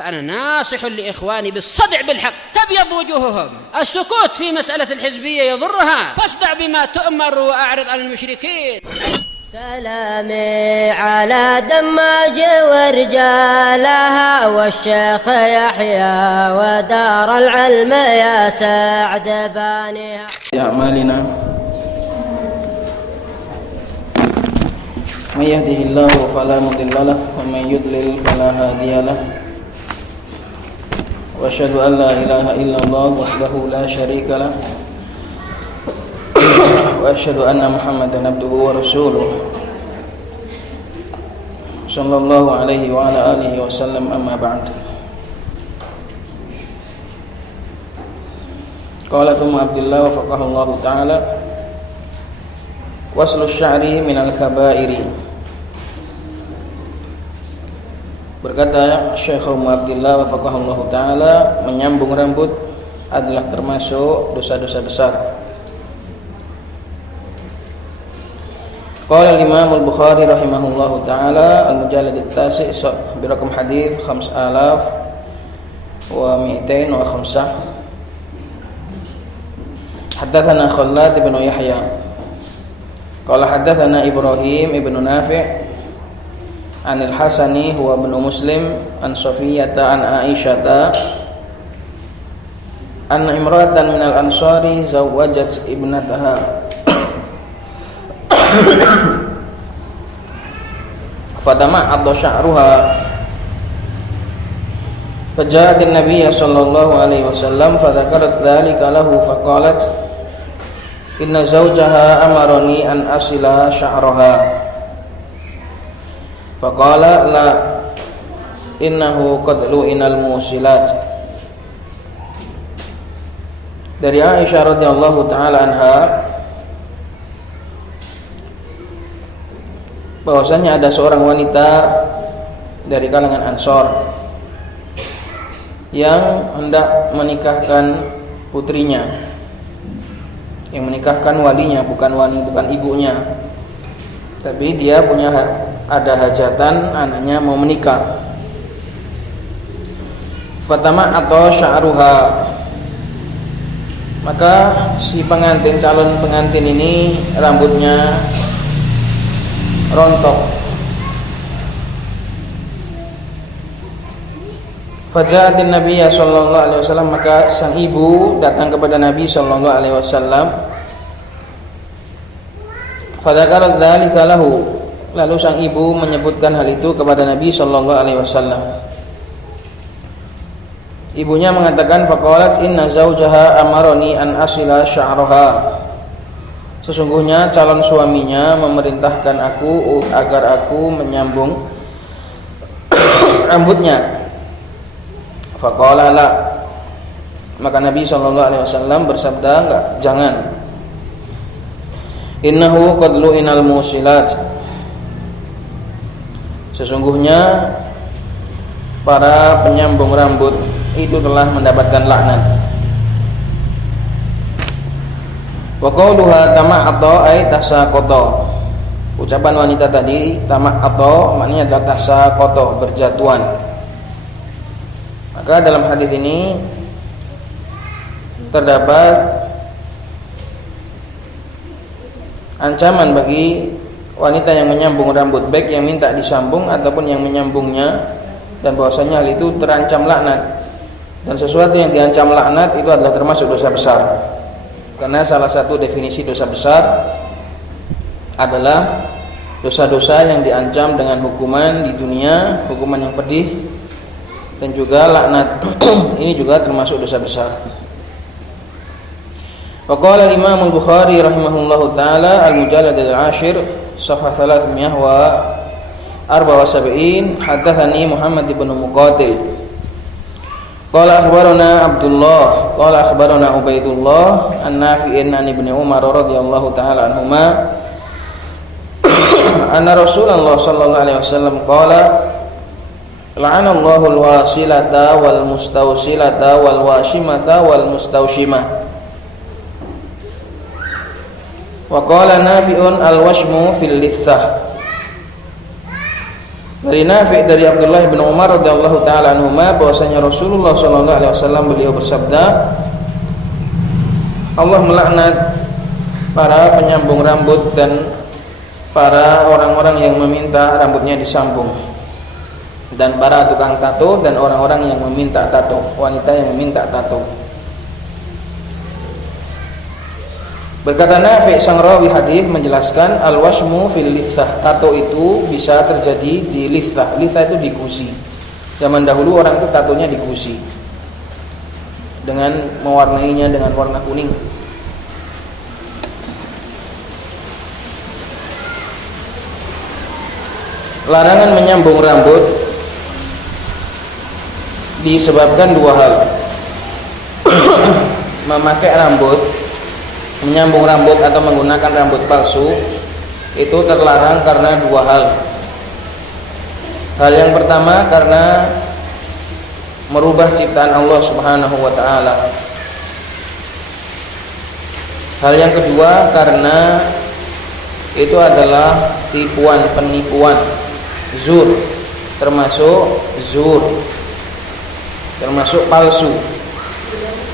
فأنا ناصح لإخواني بالصدع بالحق تبيض وجوههم. السكوت في مسألة الحزبية يضرها، فاصدع بما تؤمر وأعرض عن المشركين. سلامي على دماج ورجالها والشيخ يحيى ودار العلم يا سعد بانيها. أعمالنا من يهده الله فلا مضل له ومن يضلل فلا هادي له وأشهد أن لا إله إلا الله وحده لا شريك له وأشهد أن محمدا عبده ورسوله صلى الله عليه وعلى آله وسلم. أما بعد. قال ثم عبد الله وفقه الله تعالى وصل الشعر من الكبائر. Berkata Syekh Abdullah wafaqahullahu taala, menyambung rambut adalah termasuk dosa-dosa besar. Qala al-Imam al-Bukhari rahimahullahu taala al-mujallad at-tasi' bi raqam hadits 5205. Haddatsana Khallad bin Yahya qala haddatsana Ibrahim ibn Nafi' an al-Hasani huwa ibn Muslim an Safiyata an Aisyata anna imra'atan min al-ansari zawwajat ibnataha fatama'adha sya'ruha faja'at an-nabiy sallallahu alaihi wasallam fadhakarat dhalika lahu faqalat inna zawjaha amarani an asila sya'raha faqala la innahu qad lu'inal musilat. Dari Aisyah radhiyallahu taala anha bahwasanya ada seorang wanita dari kalangan Ansor yang hendak menikahkan putrinya, yang menikahkan walinya, bukan ibunya, tapi dia punya ada hajatan, anaknya mau menikah. Fatama atau sya'ruha, maka si calon pengantin ini rambutnya rontok. Faja'atin Nabiy sallallahu alaihi wasallam, maka sang ibu datang kepada Nabi sallallahu alaihi wasallam. Fadzakarat dzalika lahu, lalu sang ibu menyebutkan hal itu kepada Nabi sallallahu alaihi wasallam. Ibunya mengatakan faqalat inna zaujaha amaroni an asila sya'raha. Sesungguhnya calon suaminya memerintahkan aku agar aku menyambung rambutnya. Faqala la, maka Nabi sallallahu alaihi wasallam bersabda, enggak, jangan. Innahu qad lu'inal musilat, sesungguhnya para penyambung rambut itu telah mendapatkan laknat. Wa qauluha tama'ata ay tasaqata. Ucapan wanita tadi tama'ata maknanya adalah tasaqata, berjatuhan. Maka dalam hadis ini terdapat ancaman bagi wanita yang menyambung rambut, baik yang minta disambung ataupun yang menyambungnya, dan bahwasanya hal itu terancam laknat. Dan sesuatu yang diancam laknat itu adalah termasuk dosa besar. Karena salah satu definisi dosa besar adalah dosa-dosa yang diancam dengan hukuman di dunia, hukuman yang pedih, dan juga laknat. Ini juga termasuk dosa besar. Waqala al-Imam al-Bukhari rahimahullahu taala al-mujallad al-ashir safhah 374, haddatsani Muhammad ibn Muqatil qala akhbarana Abdullah qala akhbarana Ubaidullah an-Nafi'in an Ibnu Umar radhiyallahu taala anhuma anna Rasulullah sallallahu alaihi wasallam qala la'anallahu al-wasilata wal mustawsilata wal washimata wal mustawshimah. Wa qala Nafi'un al-washmu fil lithah Dari Nafi' dari Abdullah bin Umar radhiyallahu taala anhuma bahwasanya Rasulullah sallallahu alaihi wasallam beliau bersabda, Allah melaknat para penyambung rambut dan para orang-orang yang meminta rambutnya disambung, dan para tukang tato dan orang-orang yang meminta tato, wanita yang meminta tato. Berkata Nafi' sang rawi hadis menjelaskan al-washmu fil lithah, tato itu bisa terjadi di lithah. Lithah itu di gusi. Zaman dahulu orang itu tatonya di gusi dengan mewarnainya dengan warna kuning. Larangan menyambung rambut disebabkan dua hal. Memakai rambut, menyambung rambut atau menggunakan rambut palsu itu terlarang karena dua hal. Hal yang pertama karena merubah ciptaan Allah Subhanahu wa taala. Hal yang kedua karena itu adalah tipuan, penipuan, zur, termasuk palsu,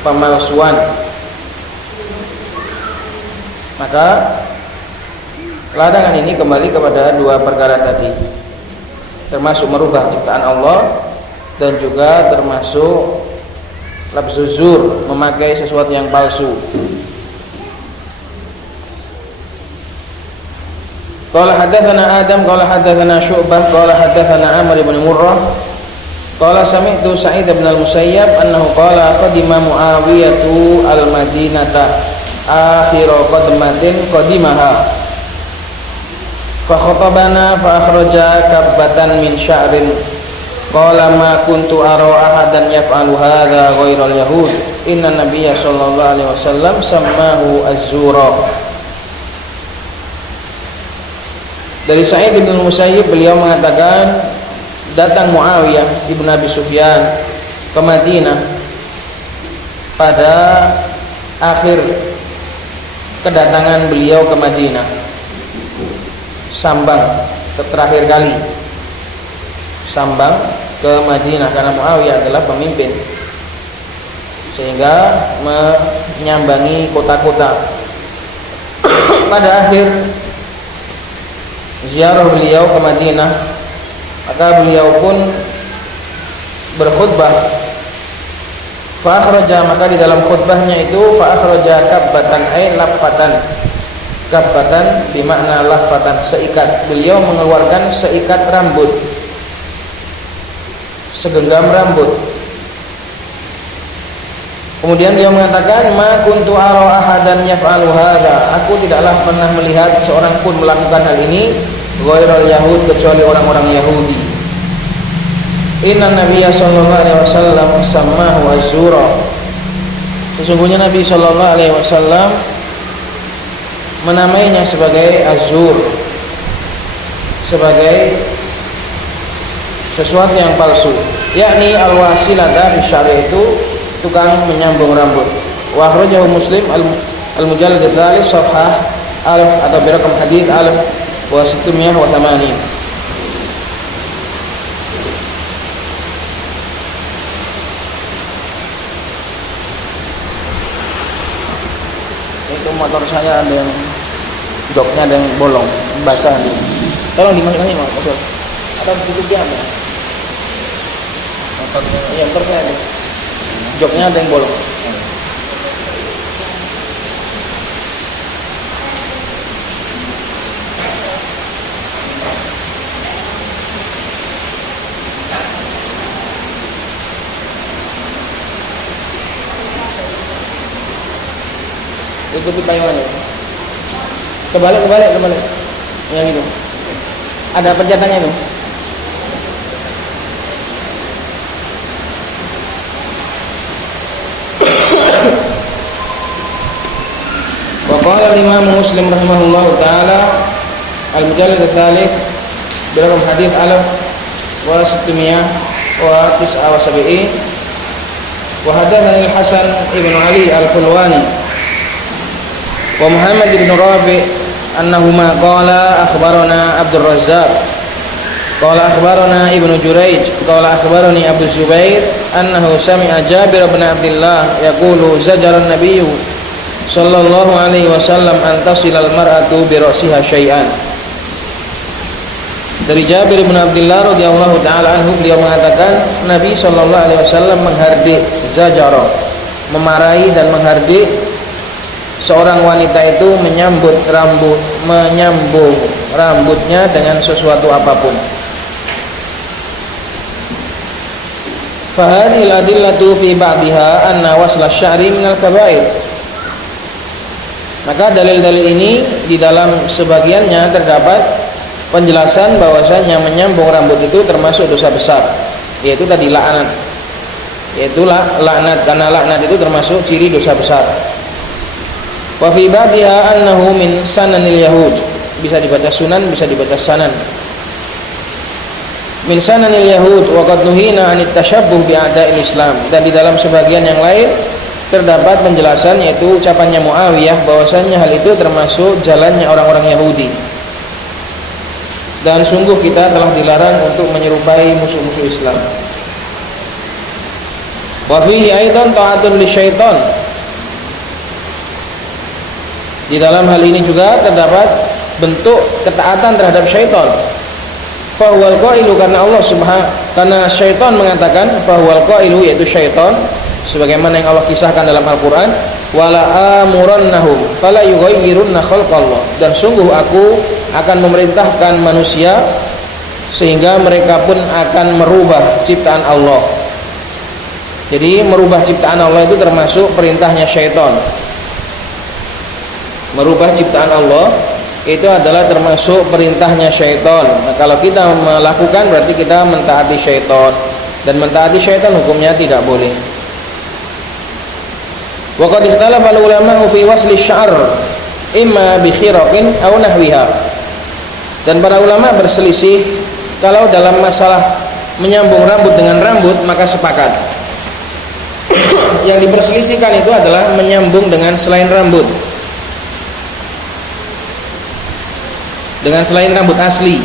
pemalsuan. Maka larangan ini kembali kepada dua perkara tadi, termasuk merubah ciptaan Allah dan juga termasuk labzuzur, memakai sesuatu yang palsu. Qala hadatsana Adam qala hadatsana Syu'bah qala hadatsana Amr bin Murrah qala sami'tu Sa'id bin al-Musayyab annahu qala qadima Muawiyatu al-Madinata akhir qadmatin qadimaha fa khatabana fa akhraja kabbatan min sya'rin qala ma kuntu ara ahadan yaf'alu hadza ghairal yahud inna nabiyya sallallahu alaihi wasallam sammahu az-zura. Dari Sa'id bin Musayyib beliau mengatakan datang Muawiyah ibn Abi Sufyan ke Madinah pada akhir kedatangan beliau ke Madinah, sambang terakhir kali sambang ke Madinah karena Muawiyah adalah pemimpin sehingga menyambangi kota-kota. Pada akhir ziarah beliau ke Madinah, maka beliau pun berkhutbah. Fa akhraja, maka di dalam khutbahnya itu fa akhraja kabbatan ay lafatan. Kabbatan bermakna lafatan, seikat. Beliau mengeluarkan seikat rambut, segenggam rambut. Kemudian dia mengatakan ma kuntu ara ahadan yaf'alu hadza, aku tidaklah pernah melihat seorang pun melakukan hal ini ghairal yahud, kecuali orang-orang Yahudi. Inna Nabiyya sallallahu alaihi wasallam sammahu az-zura, sesungguhnya Nabi sallallahu alaihi wasallam menamainya sebagai az-zur, sebagai sesuatu yang palsu, yakni al-wasilata fi syari', itu tukang menyambung rambut. Wa akhrajahu Muslim al-mujallad ats-tsalits safhah alif atau birakam hadits alif wa 680. Itu motor saya ada yang joknya ada yang bolong, basah nih. Tolong dimasukkan ya motor. Atau tutupnya ada. Motornya, iya motornya ada. Joknya ada yang bolong. Tutupi payungannya. Kebalik. Yang itu. Ada pencetannya itu. Wa qala Imam Muslim rahimahullahu taala al-mujallad ats-tsalits dalam hadis alaf wa 600 wa 79 wa hadatsani al-Hasan ibn Ali al-Khulwani wa Muhammad ibn Rafi' annahuma qala akhbarana Abdul Razzaq Qala akhbarana Ibnu Jurayj qala akhbarani Abu Zubair annahu sami'a Jabir bin Abdullah yaqulu zajara an-nabiy sallallahu alaihi wasallam an tasila al-mar'atu bi ra'siha syai'an. Dari Jabir bin Abdullah radhiyallahu taala anhu, beliau mengatakan Nabi sallallahu alaihi wasallam menghardik, zajara, memarahi dan menghardik seorang wanita itu menyambung rambutnya dengan sesuatu apapun. Fahadhil adillatu fi ba'diha anna wasla sya'ri minal kabair. Maka dalil-dalil ini di dalam sebagiannya terdapat penjelasan bahwasanya menyambung rambut itu termasuk dosa besar, yaitu tadi laknat. Yaitu laknat, karena laknat itu termasuk ciri dosa besar. Wa fi ba'diha annahu min sananil yahud. Bisa dibaca sunan, bisa dibaca sanan. Min sananil yahud wa qad nuhina anit tashabbuh bi a'da'il Islam. Dan di dalam sebagian yang lain terdapat penjelasan, yaitu ucapannya Muawiyah bahwasanya hal itu termasuk jalannya orang-orang Yahudi. Dan sungguh kita telah dilarang untuk menyerupai musuh-musuh Islam. Wa fihi aidan ta'atun lisyaitan. Di dalam hal ini juga terdapat bentuk ketaatan terhadap syaitan. Fahuwal qailu, karena syaitan mengatakan, fahuwal qailu, yaitu syaitan, sebagaimana yang Allah kisahkan dalam Al-Quran, wala amurannahum fala yughayyirunna khalqallah, dan sungguh aku akan memerintahkan manusia sehingga mereka pun akan merubah ciptaan Allah. Jadi merubah ciptaan Allah itu termasuk perintahnya syaitan. Merubah ciptaan Allah itu adalah termasuk perintahnya syaitan. Nah, kalau kita melakukan berarti kita mentaati syaitan, dan mentaati syaitan hukumnya tidak boleh. Wa qad ikhtalafa al-ulama fi wasli sya'r imma bi khiraqin aw nahwiha. Dan para ulama berselisih kalau dalam masalah menyambung rambut dengan rambut, maka sepakat. Yang diperselisihkan itu adalah menyambung dengan selain rambut, dengan selain rambut asli.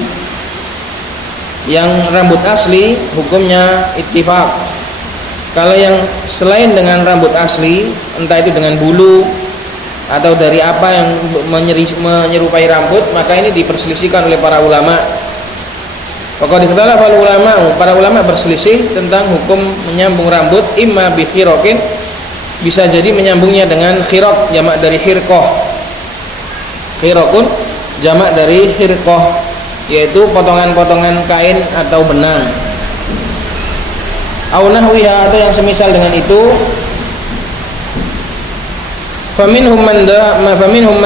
Yang rambut asli hukumnya ittifaq. Kalau yang selain dengan rambut asli, entah itu dengan bulu atau dari apa yang menyerupai rambut, maka ini diperselisihkan oleh para ulama. Pokoknya dikatakan para ulama berselisih tentang hukum menyambung rambut, imma bi khiraqin, bisa jadi menyambungnya dengan khiraq, jamak dari khirqah. Khiraqun jamak dari khirqah, yaitu potongan-potongan kain atau benang. Aw nahwiha, atau yang semisal dengan itu. Faminhum man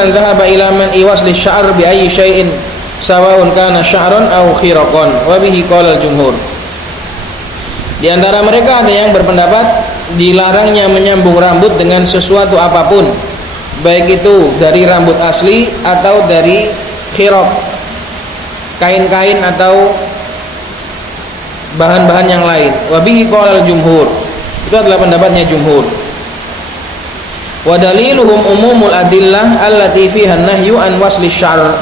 dhahaba ila man iwasli sya'r bi ayyi syai'in sawa'un kana sya'ran aw khiraqan wa bihi qala al-jumhur. Di antara mereka ada yang berpendapat dilarangnya menyambung rambut dengan sesuatu apapun, baik itu dari rambut asli atau dari khiraq, kain-kain atau bahan-bahan yang lain. Wa bihi qala al-jumhur, itu adalah pendapatnya jumhur. Wa daliluhum umumul adillah allati fiha an-nahyu an wasli sya'r.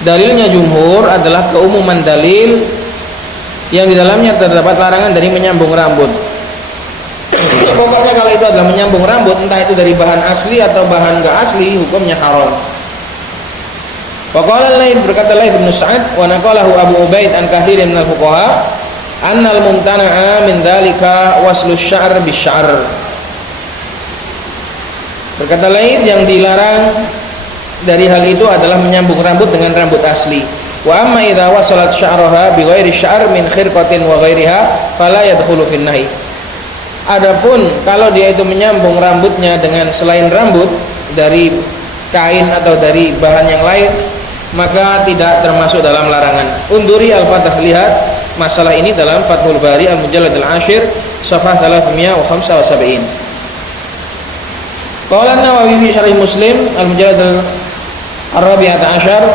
Dalilnya jumhur adalah keumuman dalil yang di dalamnya terdapat larangan dari menyambung rambut. Pokoknya kalau itu adalah menyambung rambut, entah itu dari bahan asli atau bahan enggak asli, hukumnya haram. Wa qala Laits, berkata Laits bin Sa'ad, wa naqalahu Abu Ubaid an kathirin minal fuqaha annal mumtana'a min dzalika waslu sya'r bisya'r. Berkata Laits, yang dilarang dari hal itu adalah menyambung rambut dengan rambut asli. Wa amma idza wasalat sya'raha bi ghairi sya'r min khirqatin wa ghairiha fala yadkhulu fin nahi. Adapun kalau dia itu menyambung rambutnya dengan selain rambut, dari kain atau dari bahan yang lain, maka tidak termasuk dalam larangan. Unduri Al-Fath, lihat masalah ini dalam Fathul Bari Al-Mujallad Al-Ashir safhah 375. Qala an-Nawawi fi Syarh Muslim Al-Mujallad Ar-Rabi'ah Ashar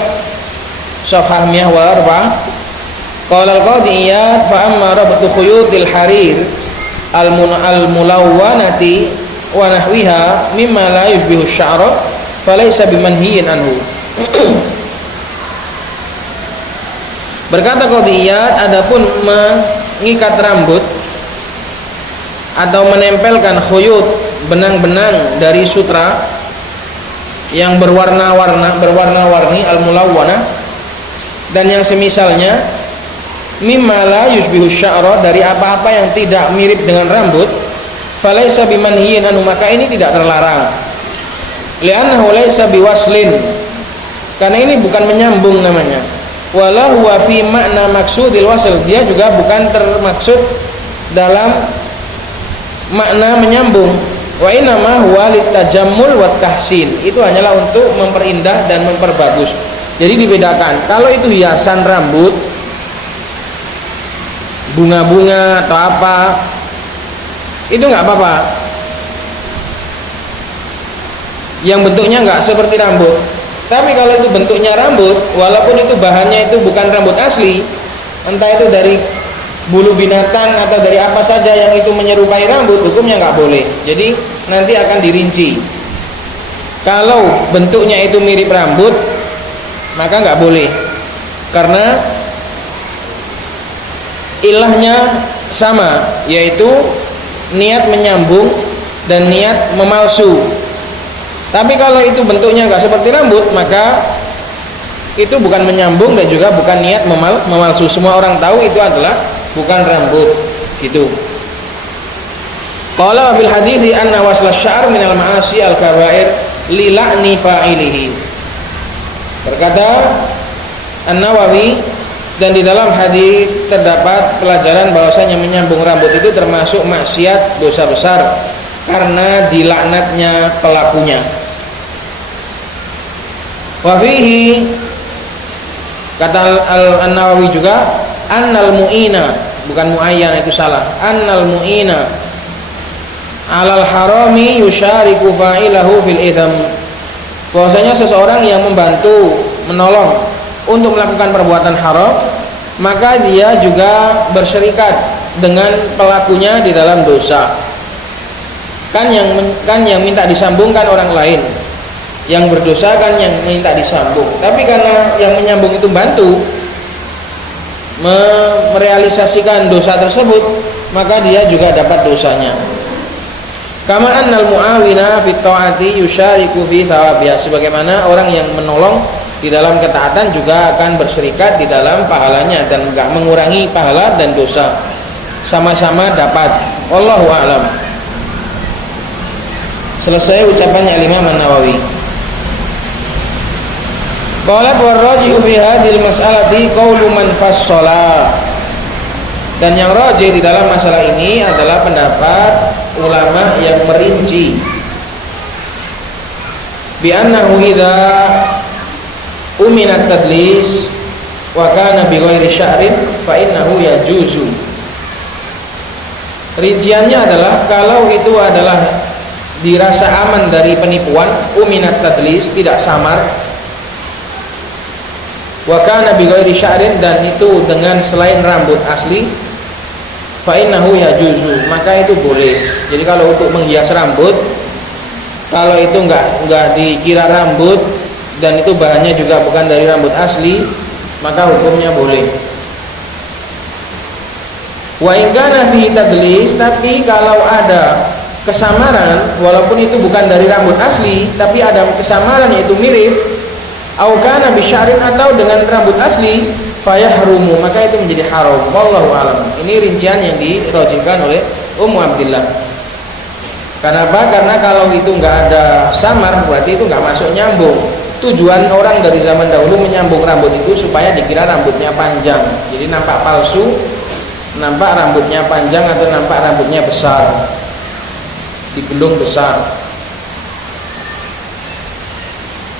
safhah 104. Qala al-Qadhi Iyad fa amma rabtu khuyutil harir al-mulawwanati wa nahwiha mimma la yushbihu asy-sya'ra falaysa bimanhiyin anhu. Berkata Qadhi Iyad, adapun mengikat rambut atau menempelkan khuyut, benang-benang dari sutra yang berwarna-warni al-mulawwana dan yang semisalnya, mimma la yushbihu sya'ra, dari apa-apa yang tidak mirip dengan rambut, falaisa bimanhiyin anu, maka ini tidak terlarang. Li'annahu laisa biwaslin, karena ini bukan menyambung namanya. Wala huwa fi makna maksudil wasl, dia juga bukan termaksud dalam makna menyambung. Wa inama huwa litajammul wa tahsin, itu hanyalah untuk memperindah dan memperbagus. Jadi dibedakan, kalau itu hiasan rambut, bunga-bunga atau apa, itu nggak apa-apa, yang bentuknya nggak seperti rambut. Tapi kalau itu bentuknya rambut, walaupun itu bahannya itu bukan rambut asli, entah itu dari bulu binatang atau dari apa saja yang itu menyerupai rambut, hukumnya nggak boleh. Jadi nanti akan dirinci. Kalau bentuknya itu mirip rambut, maka nggak boleh, karena ilahnya sama, yaitu niat menyambung dan niat memalsu. Tapi kalau itu bentuknya nggak seperti rambut, maka itu bukan menyambung dan juga bukan niat memalsu. Semua orang tahu itu adalah bukan rambut, gitu. Qala fil hadithi anna wasla sya'r minal ma'asi al-kaba'ir li la'ni fa'ilihi. Berkata An-Nawawi, dan di dalam hadis terdapat pelajaran bahwasanya menyambung rambut itu termasuk maksiat, dosa besar, karena dilaknatnya pelakunya. Wa fihi, kata An-Nawawi juga, annal mu'ina, bukan muayyan, itu salah, annal mu'ina alal harami yusyariku fa'ilahu fil itham, bahwasanya seseorang yang membantu, menolong untuk melakukan perbuatan haram, maka dia juga berserikat dengan pelakunya di dalam dosa. Kan yang minta disambungkan orang lain, yang berdosa kan yang minta disambung. Tapi karena yang menyambung itu bantu merealisasikan dosa tersebut, maka dia juga dapat dosanya. Kama annal muawina fit ta'ati yusyariku fi thawabiha, sebagaimana orang yang menolong di dalam ketaatan juga akan berserikat di dalam pahalanya dan enggak mengurangi pahala dan dosa, sama-sama dapat. Wallahu a'lam. Selesai ucapannya Imam An-Nawawi. Qala warraji'u fi hadhil mas'alati qaulu man fassala, dan yang rajih di dalam masalah ini adalah pendapat ulama yang merinci, bi annahu idza uminat tadlis wa kana bi ghairi sya'rin fa innahu yajuzu. Rinciannya adalah kalau itu adalah dirasa aman dari penipuan, uminat tadlis, tidak samar, wa kana bi ghairi sya'rin, dan itu dengan selain rambut asli, fa innahu yajuzu, maka itu boleh. Jadi kalau untuk menghias rambut, kalau itu enggak dikira rambut dan itu bahannya juga bukan dari rambut asli, maka hukumnya boleh. Wa in kana fi tadlis, tapi kalau ada kesamaran walaupun itu bukan dari rambut asli tapi ada kesamaran yaitu mirip, au kana bi sya'rin, atau dengan rambut asli, fayahrumu, maka itu menjadi haram. Wallahu a'lam. Ini rincian yang dirajihkan oleh Ummu Abdillah. Kenapa? Karena kalau itu enggak ada samar, berarti itu enggak masuk nyambung. Tujuan orang dari zaman dahulu menyambung rambut itu supaya dikira rambutnya panjang, jadi nampak palsu, nampak rambutnya panjang atau nampak rambutnya besar, digulung besar.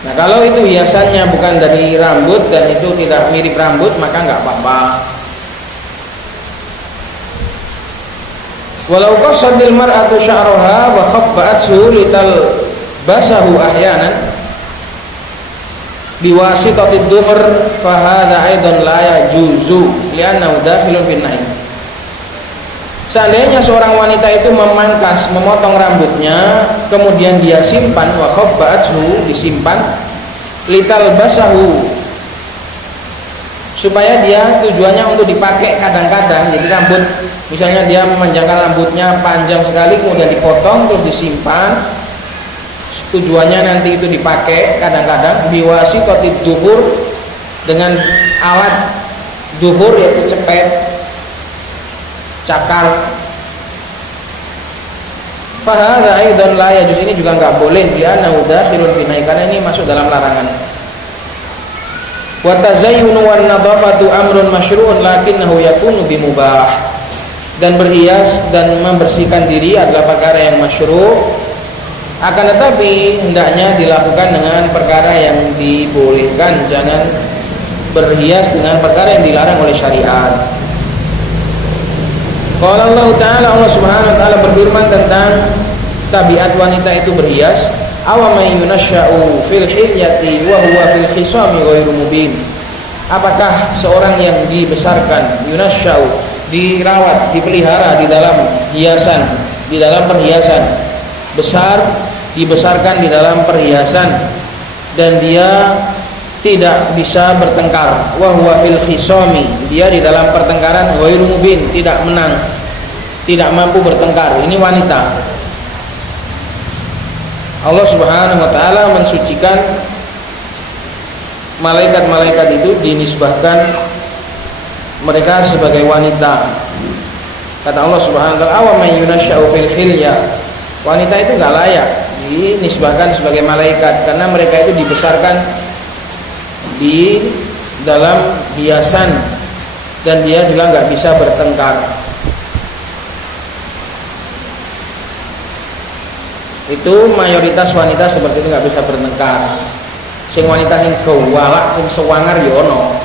Nah kalau itu hiasannya bukan dari rambut dan itu tidak mirip rambut, maka nggak apa-apa. Walau qasadil mar'atu sya'raha wa khabba'athu lital basahu ahyanan biwasitati dhufr fa hadza aidan la yajuzu li'annahu dakhilun fin nahy. Seandainya seorang wanita itu memangkas, memotong rambutnya, kemudian dia simpan, wa khabba'athu, disimpan, lital basahu, supaya dia tujuannya untuk dipakai kadang-kadang. Jadi rambut, misalnya dia memanjangkan rambutnya panjang sekali kemudian dipotong terus disimpan, tujuannya nanti itu dipakai kadang-kadang. Biwasitotid duhur, dengan alat duhur yaitu cepet, cakar. Fahadha aidan la yajuz, ini juga enggak boleh, li'annahu dakhilun fi nahy, karena ini masuk dalam larangan. Wa tazayyunu wan nadhafatu amrun masyru'un lakinnahu yakunu bimubah, dan berhias dan membersihkan diri adalah perkara yang masyru', akan tetapi hendaknya dilakukan dengan perkara yang dibolehkan, jangan berhias dengan perkara yang dilarang oleh syariat. Qala Allah Ta'ala, Allah Subhanahu wa taala berfirman tentang tabiat wanita itu berhias, aw may yunasya'u fil hilyati wa huwa fil khisami ghairu mubin. Apakah seorang yang dibesarkan, yunasya'u, dirawat, dipelihara di dalam hiasan, di dalam perhiasan, dibesarkan di dalam perhiasan, dan dia tidak bisa bertengkar, wa huwa fil khisami, dia di dalam pertengkaran ghairu mubin, tidak menang, tidak mampu bertengkar. Ini wanita. Allah Subhanahu wa taala mensucikan malaikat-malaikat itu, dinisbahkan mereka sebagai wanita. Kata Allah Subhanahu wa taala, "Awa may yunasya'u fil hilya." Wanita itu enggak layak dinisbahkan sebagai malaikat karena mereka itu dibesarkan di dalam hiasan dan dia juga enggak bisa bertengkar. Itu mayoritas wanita seperti itu, nggak bisa bertengkar. Sing wanita sing gawalak, sing sewangar ya ono.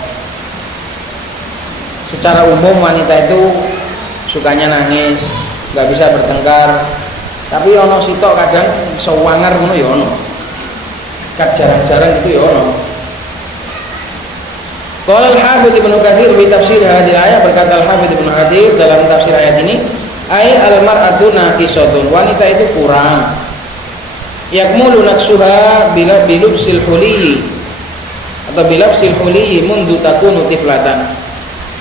Secara umum wanita itu sukanya nangis, nggak bisa bertengkar. Tapi ono sitok kadang sewangar ngono ya ono. Jarang-jarang itu ya ono. Qala al-Hafidz Ibnu Katsir fi tafsir hadhihi ayat, berkata al-Hafidz Ibnu Katsir dalam tafsir ayat ini, ai al-mar'atu naqisatun, wanita itu kurang. Yakmulu naksuha bila bilubsil huliyyi atau bilabsil huliyyi mundu takunu tiflatan.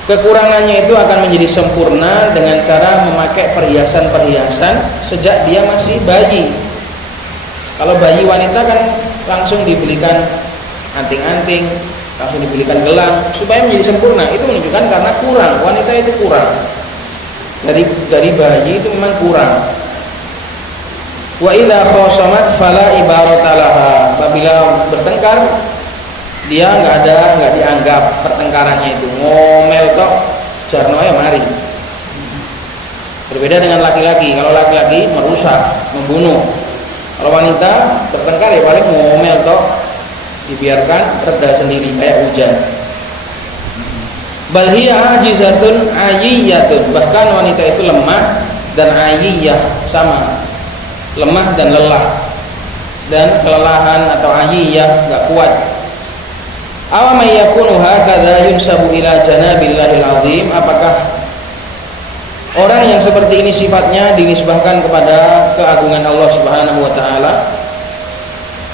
Kekurangannya itu akan menjadi sempurna dengan cara memakai perhiasan-perhiasan sejak dia masih bayi. Kalau bayi wanita kan langsung dibelikan anting-anting, langsung dibelikan gelang supaya menjadi sempurna. Itu menunjukkan karena kurang, wanita itu kurang. Dari bayi itu memang kurang. Wa idza khosamat fala ibaratalaha, apabila bertengkar dia enggak dianggap pertengkarannya itu, ngomel tok jarno ya mari. Berbeda dengan laki-laki. Kalau laki-laki merusak, membunuh. Kalau wanita bertengkar ya paling ngomel tok, dibiarkan reda sendiri kayak hujan. Bal hiya ajizatun ayyiyatun, bahkan wanita itu lemah dan ayyiyah sama, lemah dan lelah, dan kelelahan atau ayyiyah enggak kuat. Aw may yakunu hakadha yunsabu ila janabillahil azim, apakah orang yang seperti ini sifatnya dinisbahkan kepada keagungan Allah Subhanahu wa taala?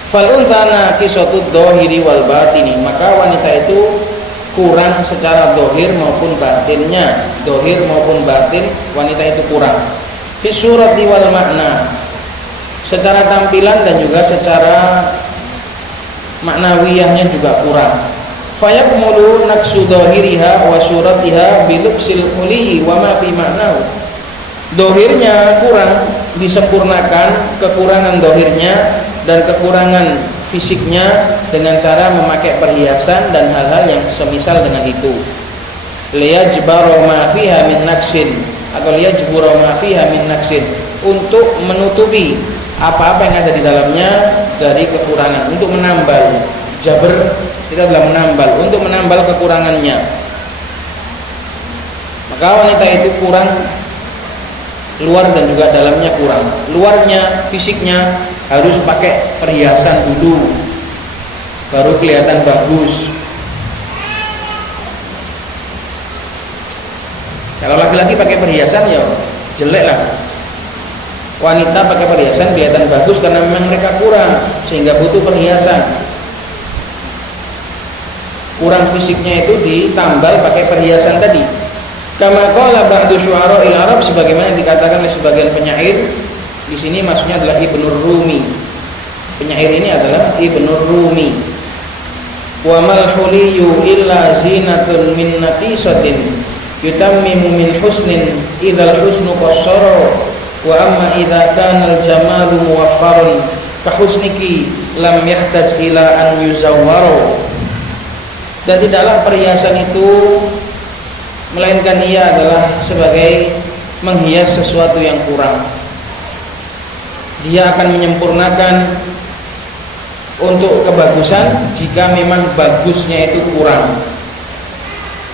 Fal untha naqisatud dhahiri wal batini, maka wanita itu kurang secara dohir maupun batinnya. Dohir maupun batin wanita itu kurang. Fi surati wal makna, secara tampilan dan juga secara maknawiyahnya juga kurang. Fayakmulu naqsu dhahiriha wa suratiha bilubsil huliyyi wa ma fi ma'nahu. Dohirnya kurang, disempurnakan kekurangan dohirnya dan kekurangan fisiknya dengan cara memakai perhiasan dan hal-hal yang semisal dengan itu. Liyajbara ma fiha min naqsin, atau liyajbura ma fiha min naqsin, untuk menutupi apa-apa yang ada di dalamnya dari kekurangan, untuk menambal. Jabr itu adalah menambal, untuk menambal kekurangannya. Maka wanita itu kurang luar dan juga dalamnya kurang. Luarnya, fisiknya harus pakai perhiasan dulu baru kelihatan bagus. Kalau laki-laki pakai perhiasan ya jelek lah. Wanita pakai perhiasan kelihatan bagus karena memang mereka kurang sehingga butuh perhiasan. kurang fisiknya itu ditambal pakai perhiasan tadi. Kama qala ba'du syu'ara'il Arab, sebagaimana dikatakan oleh sebagian penyair. Di sini maksudnya adalah Ibnur Rumi. Penyair ini adalah Ibnur Rumi. Wa mal huliyyu illa zinatun min naqisatin yutammimu min husnin idzal husnu qassara wa amma idza kana al jamalu muwaffarun ka husniki lam yahtaj ila an yuzawwara. Dan tidaklah perhiasan itu melainkan ia adalah sebagai menghias sesuatu yang kurang. Dia akan menyempurnakan untuk kebagusan jika memang bagusnya itu kurang.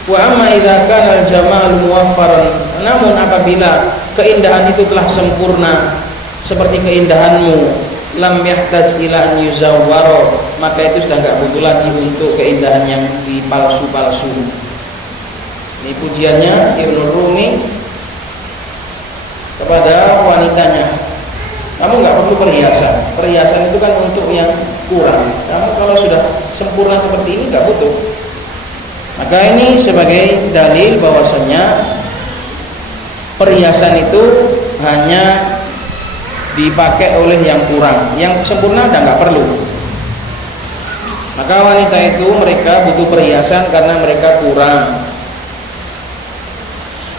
Wa amma idza kana al-jamalu muwaffaran, namun apabila keindahan itu telah sempurna seperti keindahanmu, lam yahtaj ila an yuzawwara, maka itu sudah enggak butuh lagi untuk keindahan yang dipalsu-palsu. Ini pujiannya Ibnu Rumi kepada wanitanya. Kamu nggak perlu perhiasan. Perhiasan itu kan untuk yang kurang. Kamu kalau sudah sempurna seperti ini nggak butuh. Maka ini sebagai dalil bahwasanya perhiasan itu hanya dipakai oleh yang kurang. Yang sempurna udah nggak perlu. Maka wanita itu mereka butuh perhiasan karena mereka kurang.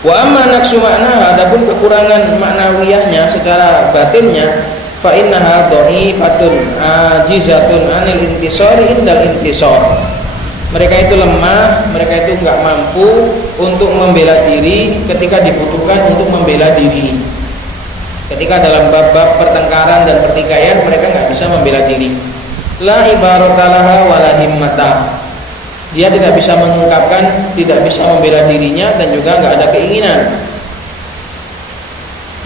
Wa amma naqsu makna, adapun kekurangan maknawiyahnya secara batinnya, fa innaha dha'ifatun ajizatun anil intisari indal intisar. Mereka itu lemah, mereka itu enggak mampu untuk membela diri ketika dibutuhkan untuk membela diri. Ketika dalam bab-bab pertengkaran dan pertikaian mereka enggak bisa membela diri. La ibaratalaha wala himmata. Dia tidak bisa mengungkapkan, tidak bisa membela dirinya, dan juga nggak ada keinginan.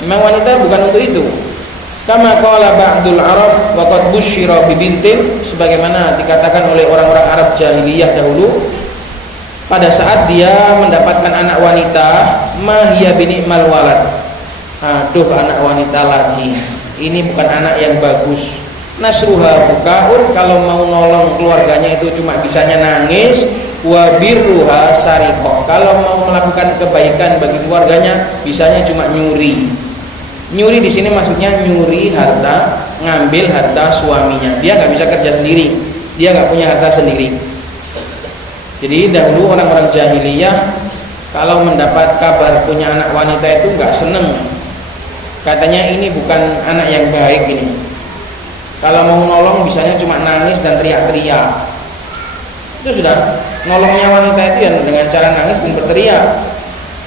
Memang wanita bukan untuk itu. Kama qala ba'dul Arab wa qad busyira bi bintin, sebagaimana dikatakan oleh orang-orang Arab jahiliyah dahulu, pada saat dia mendapatkan anak wanita, ma hiya bi ni'mal walad. Aduh, anak wanita lagi. Ini bukan anak yang bagus. Nasruha bukaun, kalau mau nolong keluarganya itu cuma bisanya nangis. Wa birruha sariqah, kalau mau melakukan kebaikan bagi keluarganya bisanya cuma nyuri. Nyuri di sini maksudnya nyuri harta, ngambil harta suaminya. Dia nggak bisa kerja sendiri, dia nggak punya harta sendiri. Jadi dahulu orang-orang jahiliyah kalau mendapat kabar punya anak wanita itu nggak seneng. Katanya ini bukan anak yang baik ini. Kalau mau nolong bisanya cuma nangis dan teriak-teriak. Itu sudah nolongnya wanita itu ya dengan cara nangis dan berteriak.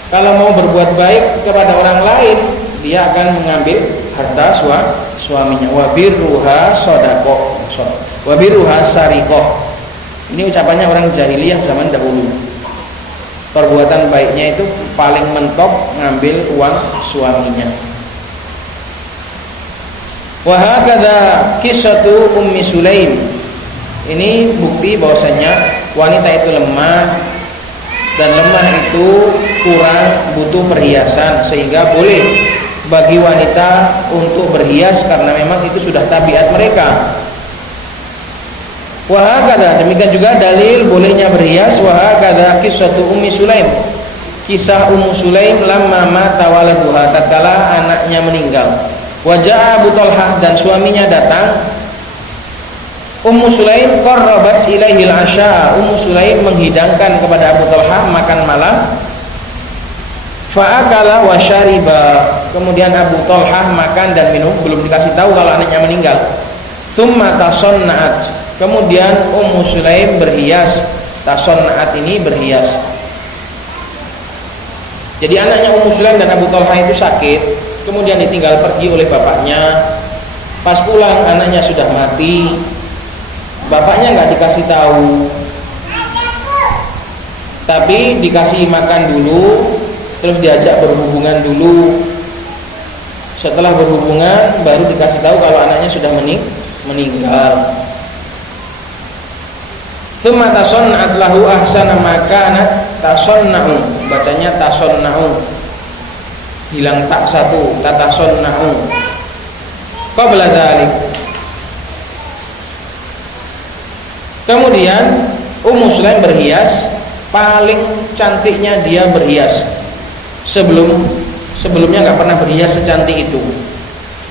Kalau mau berbuat baik kepada orang lain, dia akan mengambil harta suaminya. Wa birruha shadaqah, wa birruha sariqah. Ini ucapannya orang jahiliyah zaman dahulu. Perbuatan baiknya itu paling mentok ngambil uang suaminya. Wa hakadha qissatu Ummi Sulaim. Ini bukti bahwasanya wanita itu lemah, dan lemah itu kurang butuh perhiasan, sehingga boleh bagi wanita untuk berhias karena memang itu sudah tabiat mereka. Wa hakadha, demikian juga dalil bolehnya berhias. Wa hakadha qissatu Ummi Sulaim, kisah Ummu Sulaim lamma mata waladuha, tatkala anaknya meninggal. Wajah Abu Talhah, dan suaminya datang. Ummu Sulaim qarrabat ilaihil asya, Ummu Sulaim menghidangkan kepada Abu Talhah makan malam. Fa'akala wa syariba, kemudian Abu Talhah makan dan minum, belum dikasih tahu kalau anaknya meninggal. Tsumma tasanna'at, kemudian Ummu Sulaim berhias. Tasanna'at ini berhias. Jadi anaknya Ummu Sulaim dan Abu Talhah itu sakit, kemudian ditinggal pergi oleh bapaknya. Pas pulang anaknya sudah mati, bapaknya nggak dikasih tahu, tapi dikasih makan dulu, terus diajak berhubungan dulu. Setelah berhubungan baru dikasih tahu kalau anaknya sudah meninggal. Tsumma tasanna'at lahu ahsana ma kanat tasanna'u, bacanya tasanna'u, hilang tak satu, tatasanna'u. Qabla dzalik, kemudian Ummu Sulaim berhias, paling cantiknya dia berhias. Sebelumnya nggak pernah berhias secantik itu.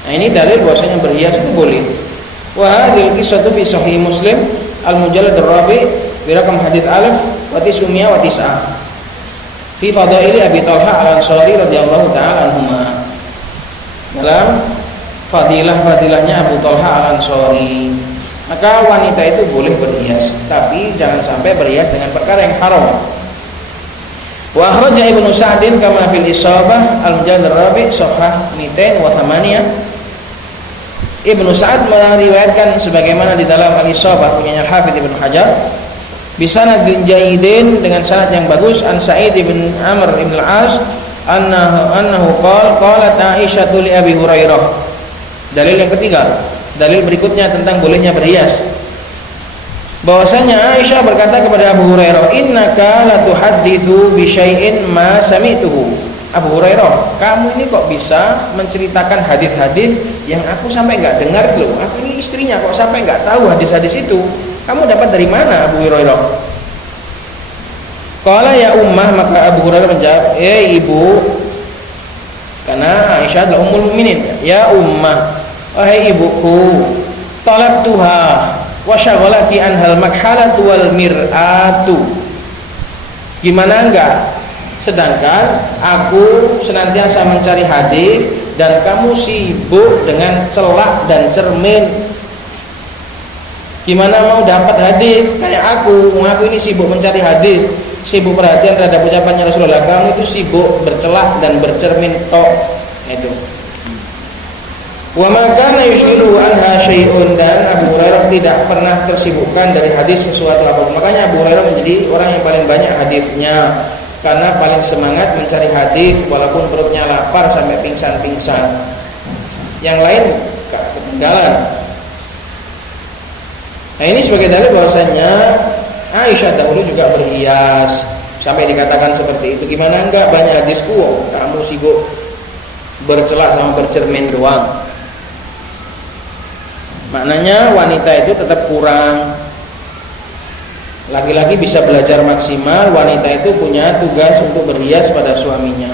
Nah, ini dalil bahwasanya berhias itu boleh. Wa hadhil qissatu fi sahih Muslim al-mujallad ar-rabi' bi raqam hadits 1909 fi fadaili Abi Thalhah al-Ansari radhiyallahu ta'ala anhuma. Dalam fadilah-fadilahnya Abu Thalhah al-Ansari, maka wanita itu boleh berhias, tapi jangan sampai berhias dengan perkara yang haram. Wa akhraja Ibnu Sa'din kama fil Isabah al-mujallad ar-rabi' safhah 208. Ibnu Sa'ad meriwayatkan sebagaimana di dalam Al-Isabah punyanya Hafidz Ibnu Hajar bisanadin jayyidin, dengan sanad yang bagus, an Sa'id bin Amr bin al-As annahu qalat Aisyah li Abi Hurairah. Dalil yang ketiga, dalil berikutnya tentang bolehnya berhias, bahwasanya Aisyah berkata kepada Abu Hurairah, innaka la tuhadditsu bi syai'in ma sami'tuhu. Abu Hurairah, kamu ini kok bisa menceritakan hadis-hadis yang aku sampai nggak dengar loh. Aku ini istrinya kok sampai nggak tahu hadis-hadis itu. Kamu dapat dari mana, Abu Hurairah? Qala ya ummah, maka Abu Hurairah menjawab, ibu, karena Aisyah adalah ummul mukminin. Ya ummah, wahai ibuku, talabtuha wa syaghalaki anhal makhalatu wal mir'atu. Gimana enggak? Sedangkan aku senantiasa mencari hadis dan kamu sibuk dengan celak dan cermin. Gimana mau dapat hadis kayak aku ini sibuk mencari hadis, sibuk perhatian terhadap ucapannya Rasulullah. Kamu itu sibuk bercelak dan bercermin tok. Itu. Wa ma kana yushilu anha syai'un, dan Abu Hurairah tidak pernah tersibukkan dari hadis sesuatu apapun. Makanya Abu Hurairah menjadi orang yang paling banyak hadisnya, karena paling semangat mencari hadis walaupun perutnya lapar sampai pingsan-pingsan. Yang lain ketinggalan. Nah, ini sebagai dalil bahwasanya Aisyah dahulu juga berhias, sampai dikatakan seperti itu. Gimana enggak, banyak hadisku, kamu sibuk bercelak sama bercermin doang. Maknanya wanita itu tetap kurang. Laki-laki bisa belajar maksimal, wanita itu punya tugas untuk berhias pada suaminya,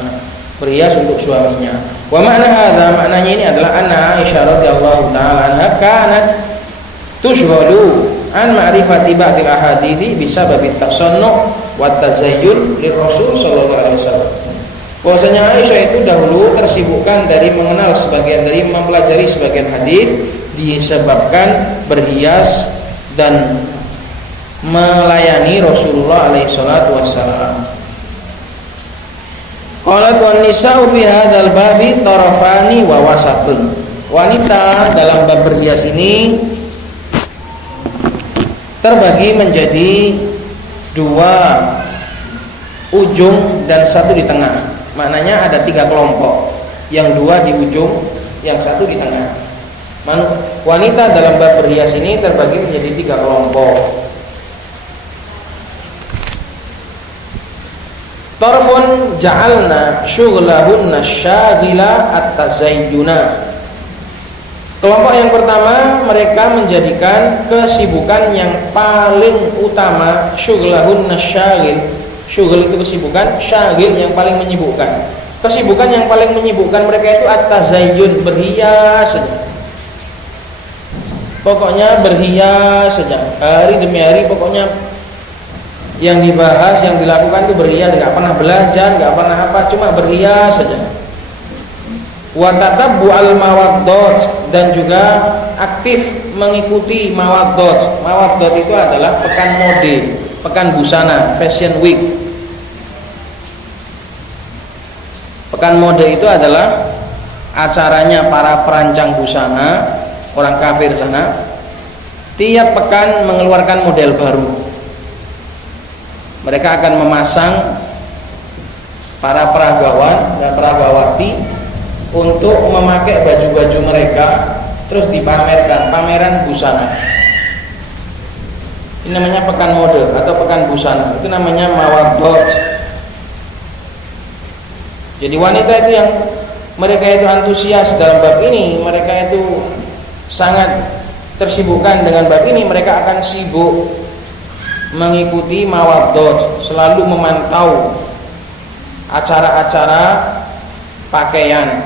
berhias untuk suaminya. Wa makna hadza, maknanya ini adalah anna Aisyah radhiyallahu taala anha kanat tushghalu an ma'rifati ba'dil ahadithi bisababit tasannu' wa tazayyun lirrasul sallallahu alaihi wasallam. Bahwasanya Aisyah itu dahulu tersibukkan dari mengenal sebagian, dari mempelajari sebagian hadis disebabkan berhias dan melayani Rasulullah alaihi salatu wassalam. Qalat wan nisa'u fi hadzal babi tarafani wa wasatun. Wanita dalam bab berhias ini terbagi menjadi dua ujung dan satu di tengah. Maknanya ada tiga kelompok, yang dua di ujung, yang satu di tengah. Wanita dalam bab berhias ini terbagi menjadi tiga kelompok. Tarfun ja'alna syughlahunna syagila at-tazayyuna. Kelompok yang pertama, mereka menjadikan kesibukan yang paling utama syughlahunna syagil. Syughul itu kesibukan, syagil yang paling menyibukkan. Kesibukan yang paling menyibukkan mereka itu at-tazayyun, berhias saja. Pokoknya berhias saja, hari demi hari pokoknya yang dibahas, yang dilakukan itu berhias, nggak pernah belajar, nggak pernah apa, cuma berhias saja. Wa tatabbu al mawaddot, dan juga aktif mengikuti mawaddot. Mawaddot itu adalah pekan mode, pekan busana, fashion week. Pekan mode itu adalah acaranya para perancang busana, orang kafir sana. Tiap pekan mengeluarkan model baru. Mereka akan memasang para peragawan dan peragawati untuk memakai baju-baju mereka, terus dipamerkan, pameran busana. Ini namanya pekan mode atau pekan busana. Itu namanya mawaddot. Jadi wanita itu yang mereka itu antusias dalam bab ini, mereka itu sangat tersibukkan dengan bab ini. Mereka akan sibuk mengikuti mawaddot, selalu memantau acara-acara pakaian,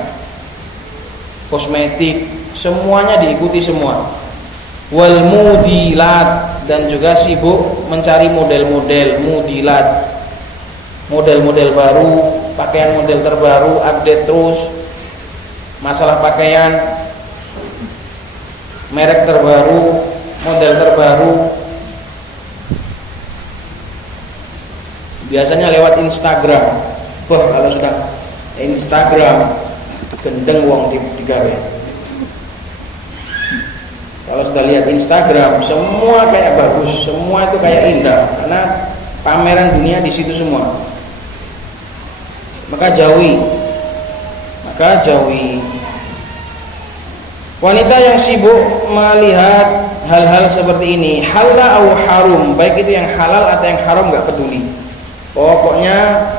kosmetik, semuanya diikuti semua. Wal mudilat, dan juga sibuk mencari model-model mudilat, model-model baru, pakaian model terbaru, update terus masalah pakaian, merek terbaru, model terbaru. Biasanya lewat Instagram. Wah, kalau sudah Instagram gendeng wong digawe. Kalau sudah lihat Instagram, semua kayak bagus, semua itu kayak indah, karena pameran dunia di situ semua. Maka jauhi wanita yang sibuk melihat hal-hal seperti ini, halal atau harum, baik itu yang halal atau yang haram, nggak peduli. Pokoknya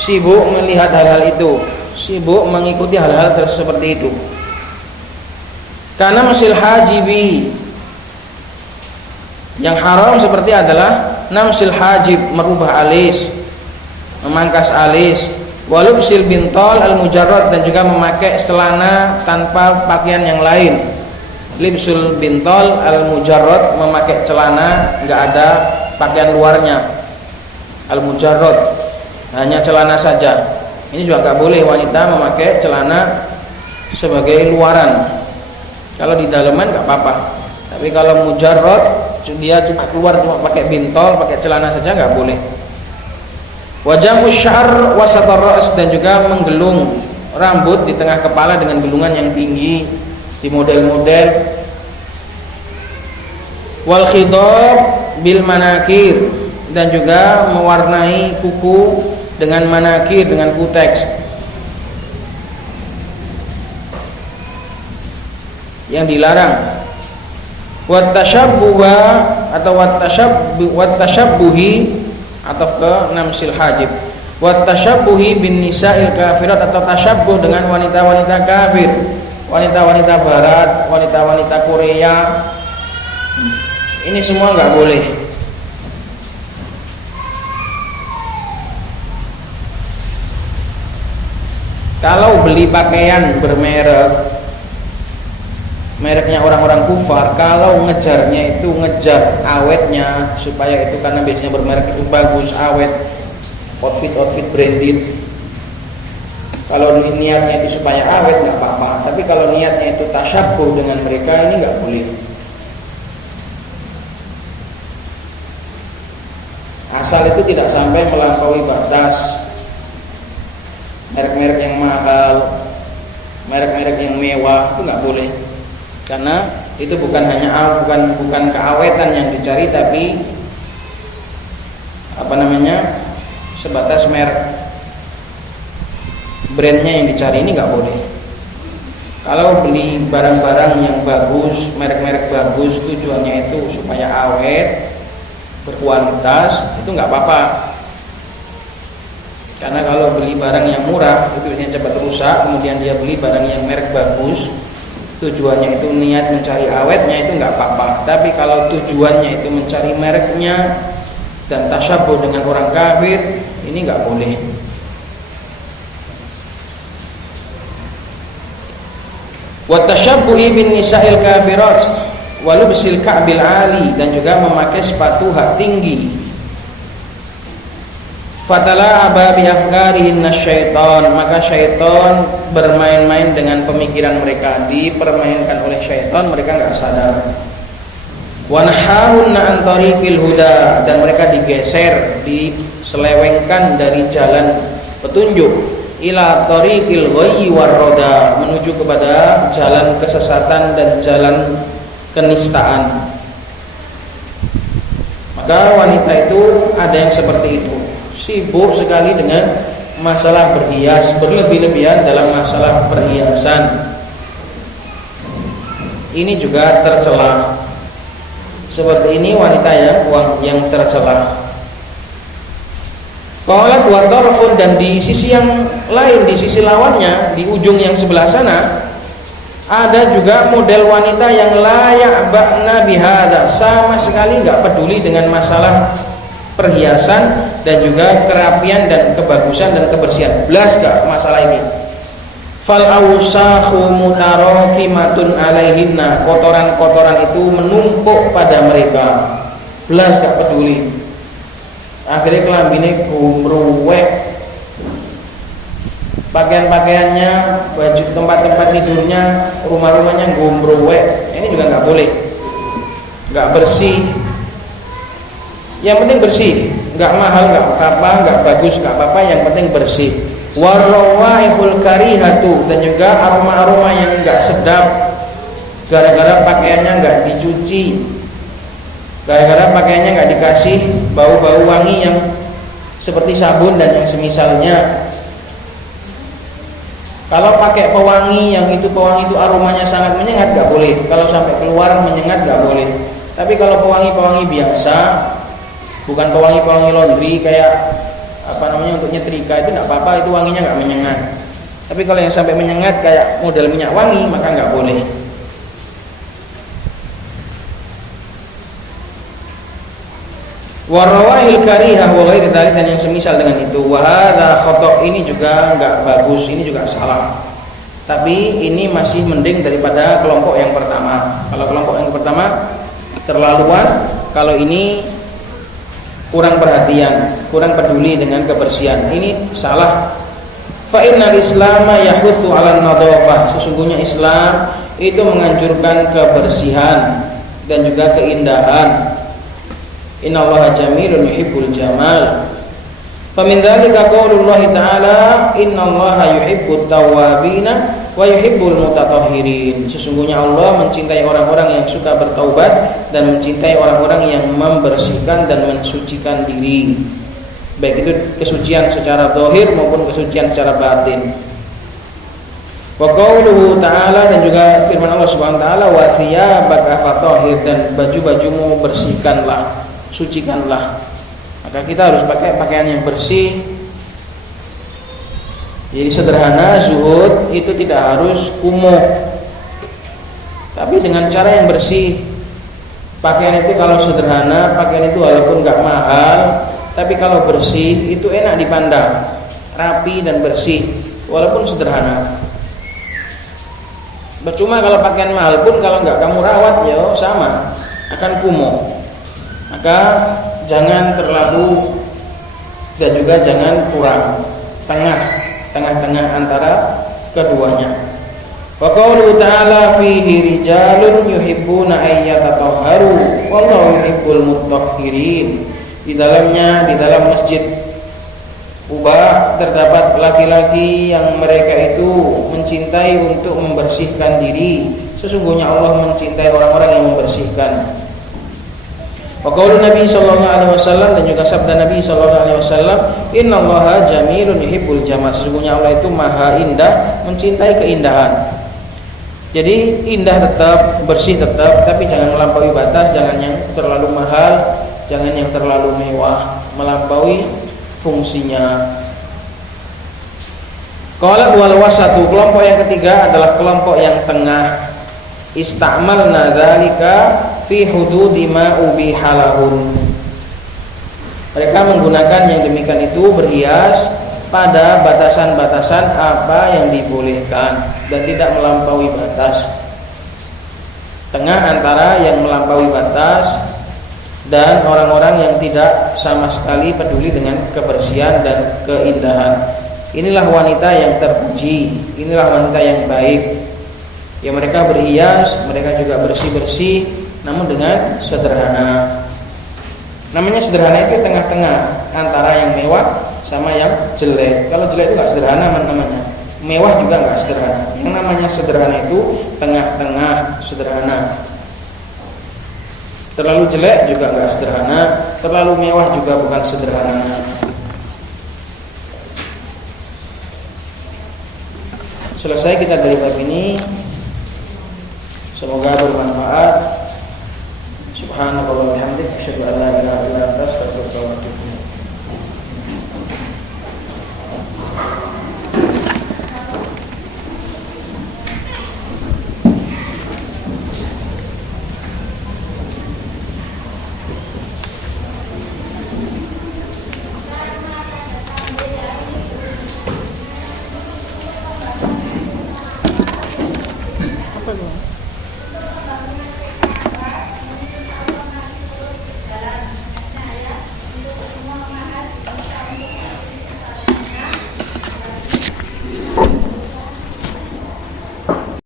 sibuk melihat hal-hal itu, sibuk mengikuti hal-hal seperti itu. Karena masil hajibi, yang haram seperti adalah namsil hajib, merubah alis, memangkas alis, walubsil bintol al-mujarrad, dan juga memakai celana tanpa pakaian yang lain. Libsul bintol al-mujarrad, memakai celana nggak ada pakaian luarnya. Al-mujarrad, hanya celana saja. Ini juga nggak boleh wanita memakai celana sebagai luaran. Kalau di dalaman nggak apa-apa, tapi kalau mujarrad, dia cuma keluar cuma pakai bintol, pakai celana saja, nggak boleh. Wajamu syar wasatar ra's, dan juga menggelung rambut di tengah kepala dengan gelungan yang tinggi di model-model. Wal khidab bil manakir, dan juga mewarnai kuku dengan manakir, dengan kuteks. Yang dilarang. Wat tashabbuha atau wat tashabbuhi atau ke namsil hajib. Wat tashabbuhi bin nisa'il kafirat, atau tasyabbuh dengan wanita-wanita kafir, wanita-wanita barat, wanita-wanita Korea. Ini semua enggak boleh. Kalau beli pakaian bermerek, mereknya orang-orang kufar, kalau ngejarnya itu ngejar awetnya, supaya itu, karena biasanya bermerek itu bagus, awet, outfit branded. Kalau niatnya itu supaya awet nggak apa-apa, tapi kalau niatnya itu tasyabbuh dengan mereka, ini nggak boleh. Asal itu tidak sampai melampaui batas. Merek-merek yang mahal, merek-merek yang mewah, itu nggak boleh. Karena itu bukan hanya bukan keawetan yang dicari, tapi sebatas merek, brandnya yang dicari, ini nggak boleh. Kalau beli barang-barang yang bagus, merek-merek bagus, tujuannya itu supaya awet, berkualitas, itu nggak apa-apa. Karena kalau beli barang yang murah itu biasanya cepat rusak, kemudian dia beli barang yang merek bagus, tujuannya itu niat mencari awetnya, itu nggak apa-apa. Tapi kalau tujuannya itu mencari mereknya dan tasyabbuh dengan orang kafir, ini nggak boleh. Wa tasyabbuhi bin nisa'il kafirat walu bisil ka'bil ali, dan juga memakai sepatu hak tinggi. Fatala ababi afkarihin nasyaiton, maka syaiton bermain-main dengan pemikiran mereka, dipermainkan oleh syaiton, mereka nggak sadar. Wanahahunna an tariqil huda, dan mereka digeser, diselewengkan dari jalan petunjuk, ila tariqil ghayyi warroda, menuju kepada jalan kesesatan dan jalan kenistaan. Maka wanita itu ada yang seperti itu, sibuk sekali dengan masalah berhias, berlebih-lebihan dalam masalah perhiasan. Ini juga tercela. Seperti ini wanita yang tercela. Qalat wa tarfun, dan di sisi yang lain, di sisi lawannya, di ujung yang sebelah sana, Ada juga model wanita yang layak ba'na bihada, sama sekali nggak peduli dengan masalah perhiasan dan juga kerapian dan kebagusan dan kebersihan. Belas gak masalah ini. Fal awsakhu mutarakimatun alaihinna, kotoran-kotoran itu menumpuk pada mereka. Belas gak peduli. Akhirnya kelambine gumruwek, pakaian-pakaiannya, baju, tempat-tempat tidurnya, rumah-rumahnya gumruwek. Ini juga nggak boleh, nggak bersih. Yang penting bersih, nggak mahal, nggak apa-apa, nggak bagus, nggak apa-apa. Yang penting bersih. Warrawaihul karihatu, dan juga aroma-aroma yang nggak sedap, gara-gara pakaiannya nggak dicuci, gara-gara pakaiannya nggak dikasih bau-bau wangi yang seperti sabun dan yang semisalnya. Kalau pakai pewangi yang itu pewangi itu aromanya sangat menyengat nggak boleh. Kalau sampai keluar menyengat nggak boleh. Tapi kalau pewangi-pewangi biasa, bukan pewangi-pewangi laundry kayak apa namanya untuk nyetrika, itu nggak apa-apa, itu wanginya nggak menyengat. Tapi kalau yang sampai menyengat kayak model minyak wangi, maka nggak boleh. Warawahil karihah wa ghairi dzalik, dan yang semisal dengan itu. Wa hadza khata', ini juga enggak bagus, ini juga salah. Tapi ini masih mending daripada kelompok yang pertama. Kalau kelompok yang pertama terlaluan, kalau ini kurang perhatian, kurang peduli dengan kebersihan. Ini salah. Fa innal islama yahutsu 'alan nadhafah. Sesungguhnya Islam itu menganjurkan kebersihan dan juga keindahan. Innallaha jamilun yuhibbul jamal. Famin dzalika qaulullah ta'ala innallaha yuhibbut tawwabina wa yuhibbul mutatahhirin. Sesungguhnya Allah mencintai orang-orang yang suka bertaubat dan mencintai orang-orang yang membersihkan dan mensucikan diri, baik itu kesucian secara zahir maupun kesucian secara batin. Wa qauluhu ta'ala, dan juga firman Allah Subhanahu wa taala, wa thiyabaka fatahhir, dan baju-bajumu bersihkanlah, sucikanlah. Maka kita harus pakai pakaian yang bersih. Jadi sederhana, zuhud itu tidak harus kumuh, tapi dengan cara yang bersih. Pakaian itu kalau sederhana, pakaian itu walaupun gak mahal, tapi kalau bersih itu enak dipandang, rapi dan bersih walaupun sederhana. Percuma kalau pakaian mahal pun kalau nggak kamu rawat ya sama, akan kumuh. Maka jangan terlalu dan juga jangan kurang, tengah-tengah antara keduanya. Wa qauluhu ta'ala fihi rijalun yuhibbuna ayyatatahharu wallahu yuhibbul mutahhirin. Di dalam masjid Quba terdapat laki-laki yang mereka itu mencintai untuk membersihkan diri. Sesungguhnya Allah mencintai orang-orang yang membersihkan. Wa qaulun Nabi sallallahu alaihi wasallam, dan juga sabda Nabi sallallahu alaihi wasallam, innallaha jamilun yuhibbul jamal. Sesungguhnya Allah itu maha indah, mencintai keindahan. Jadi indah tetap, bersih tetap, tapi jangan melampaui batas, jangan yang terlalu mahal, jangan yang terlalu mewah, melampaui fungsinya. Qala wal wasatu, kelompok yang ketiga adalah kelompok yang tengah. Ista'malna dzalika fi hududi ma ubiha lahum. Mereka menggunakan yang demikian itu berhias pada batasan-batasan apa yang dibolehkan dan tidak melampaui batas. Tengah antara yang melampaui batas dan orang-orang yang tidak sama sekali peduli dengan kebersihan dan keindahan. Inilah wanita yang terpuji, inilah wanita yang baik. Ya, mereka berhias, mereka juga bersih-bersih, namun dengan sederhana. Namanya sederhana itu tengah-tengah antara yang mewah sama yang jelek. Kalau jelek itu nggak sederhana namanya, mewah juga nggak sederhana. Yang namanya sederhana itu tengah-tengah sederhana. Terlalu jelek juga nggak sederhana, terlalu mewah juga bukan sederhana. Selesai kita dari bab ini. Semoga bermanfaat. Subhanallah wa bihamdihi, asyhadu an la ilaha illa anta, astaghfiruka wa atubu ilaik. Apa